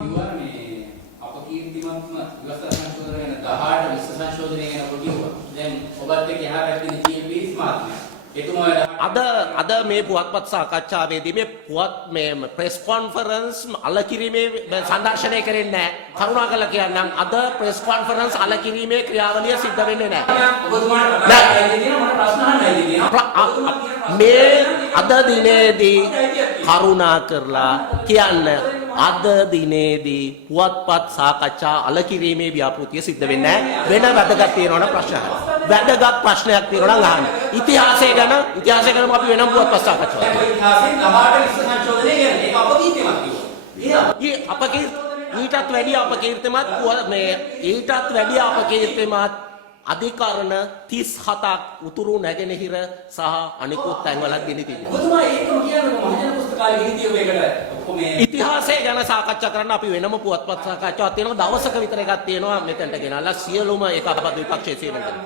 කිව්වා මේ අපකීර්තිමත්ම විවස්ථා සංශෝධන ගැන 18 විශ්ව සංශෝධනය ගැන ඔබ කිව්වා. දැන් ඔබත් එක්ක එහාට තියෙන ජී.පී.ස් මහත්මයා. එතුමා අද මේ පුවත්පත් සාකච්ඡාවේදී මේ ප්‍රෙස් කොන්ෆරන්ස් අලකිරීමේ සංදර්ශනය කරන්නේ නැහැ. කරුණාකරලා කියන්නම් අද ප්‍රෙස් කොන්ෆරන්ස් අලකිරීමේ ක්‍රියාවලිය සිද්ධ වෙන්නේ නැහැ. මේ අද දිනේදී කරුණාකරලා කියන්න අද දිනේදී පුවත්පත් සාකච්ඡා අලකිරීමේ ව්‍යාපෘතිය සිද්ධ වෙන්නේ නැහැ. වෙන වැදගත් තියෙනවනම් ප්‍රශ්න අහන්න. වැදගත් ප්‍රශ්නයක් තියෙනවා නම් අහන්න. ඉතිහාසය ගැන අපි වෙනම පුවත්පත් සාකච්ඡා කරමු. ඉතිහාසයෙන් 18 විශ්ව සංශෝධනය කියන්නේ ඒක අපකීර්තිමත් කිව්වා. අධිකරණ 37ක් උතුරු නැගෙනහිර සහ අනිකුත් තැන්වලත් ගෙන තිබෙනවා. ඔබතුමා ඒකම කියන්නේ මහජන පුස්තකාලේ ගිහි තියුව එකට මේ ඉතිහාසය ගැන සාකච්ඡා කරන්න අපි වෙනම පුවත්පත් සාකච්ඡාවක් තියෙනවා. දවසක විතර එකක් තියෙනවා මෙතනට ගෙනල්ලා සියලුම ඒකාබද්ධ විපක්ෂයේ සේවන කරනවා.